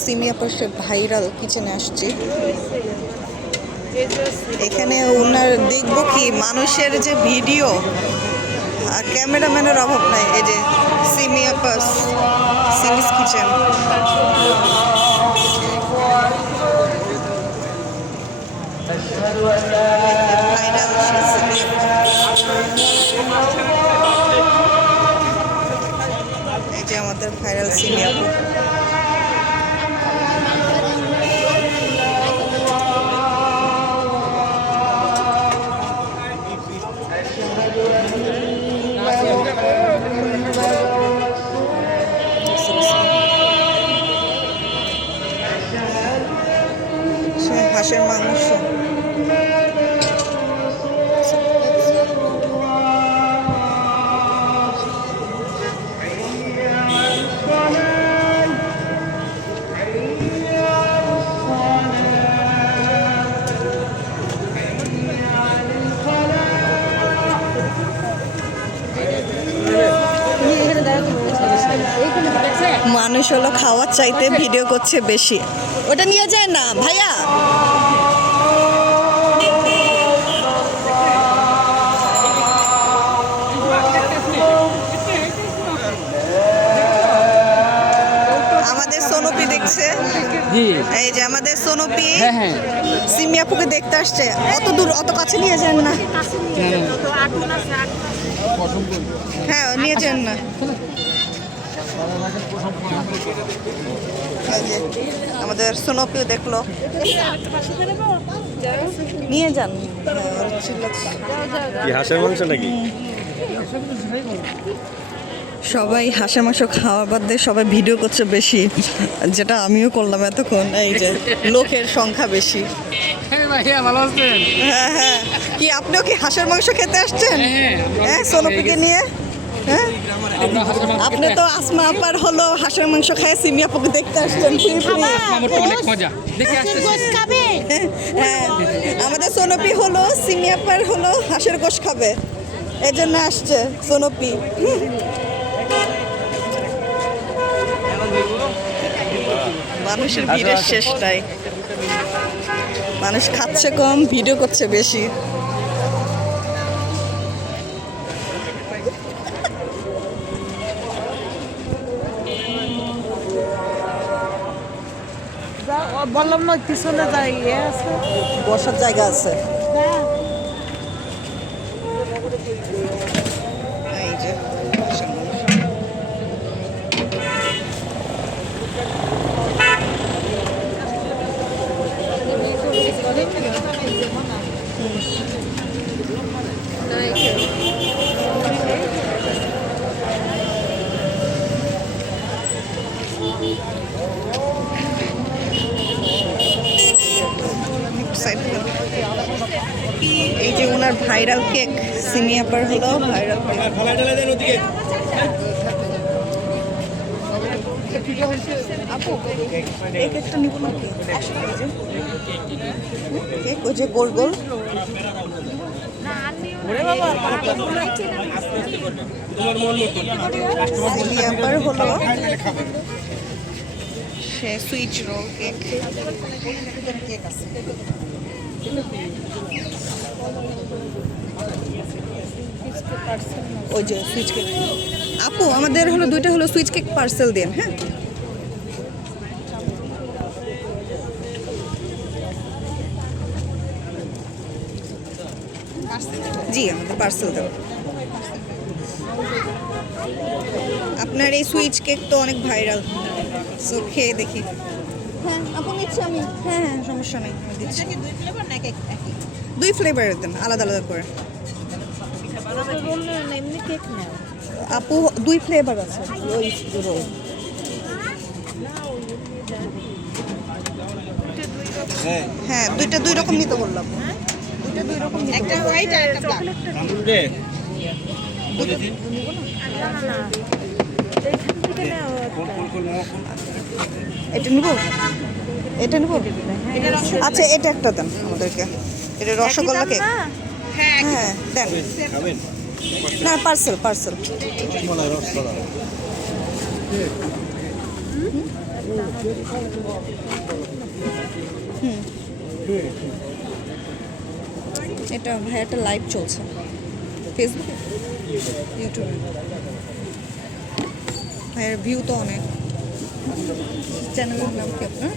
সিমিয়া পাশের ভাইরাল কিচেনে আসছি। এখানে ওনার দেখবো কি মানুষের যে ভিডিও আর ক্যামেরাম্যানের অভাব নাই। এই যে সিমিয়া পাস সিমিস কিচেন। এই যে আমাদের ভাইরাল সিমিয়া আপু। হাঁসের মাংস মানুষ হলো খাওয়ার চাইতে ভিডিও করছে বেশি। ওটা নিয়ে যায় না ভাইয়া। আমাদের সোনপি দেখছে। এই যে আমাদের সোনপি সিমিয়া আপুকে দেখতে আসছে। অত দূর অত কাছে নিয়ে যান না। হ্যাঁ নিয়ে যান না। আমাদের সোনপিও দেখলো, নিয়ে যান। হাঁসের মাংস নাকি? সবাই হাঁসের মাংস খাওয়া বাদ দিয়ে সবাই ভিডিও করছে বেশি, যেটা আমিও করলাম এতক্ষণ। এই যে লোকের সংখ্যা বেশি। হ্যাঁ হ্যাঁ, কি আপনিও কি হাঁসের মাংস খেতে আসছেন? হ্যাঁ সোনপিকে নিয়ে। হ্যাঁ আপনি তো আসমা আপার হলো হাঁসের মাংস খায় সিমিয়া আপুকে দেখতে আসছেন। হ্যাঁ আমাদের সোনপি হলো সিমিয়া আপার হলো হাঁসের গোশ খাবে, এই জন্য আসছে সোনপি। মানুষের ভিড়ের শেষটাই, মানুষ খাচ্ছে কম ভিডিও করছে বেশি। বললাম না পিছনে যাই আছে, বসার জায়গা আছে। এই যে এই যে ওনার ভাইরাল কেক সিমিয়া পার হলো ভাইরাল কেক। আপু এই কেকটা নিব নাকি? কেক ওই যে গোল গোল। সিমিয়া পার হলো সে সুইচ রোল কেক। কেক আছে ওই যে সুইচ কেক। আপু আমাদের হলো দুইটা হলো সুইচ কেক পার্সেল দেন। হ্যাঁ জি আমাদের পার্সেল দেন। আপনার এই সুইচ কেক তো অনেক ভাইরাল, সো খেয়ে দেখি। হ্যাঁ আপু নিচ্ছি আমি। হ্যাঁ হ্যাঁ সমস্যা নেই, দিচ্ছি। দুই ফ্লেভারের দেন আলাদা আলাদা করে। আপু দুই ফ্লেভার আছে ওই রোল। হ্যাঁ দুইটা দুই রকম নিতে বললাম। দুইটা দুই রকম, একটা হোয়াইট আর একটা ব্ল্যাক। এটা নিব, এটা নিব। আচ্ছা এটা একটা দেন আমাদেরকে। এটা রসগোল্লা কেক। হ্যাঁ দেন। না পার্সেল পার্সেল। এটা ভাইয়াটা লাইভ চলছে ফেসবুকে, ইউটিউবে। ভাইয়ের ভিউ তো অনেক। চ্যানেলের নাম কি আপনার?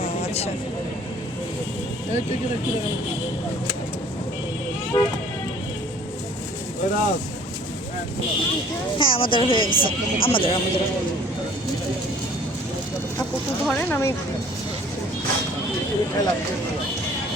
ও আচ্ছা। হ্যাঁ আমাদের হয়ে গেছে। আমাদের আপু একটু ধরেন, আমি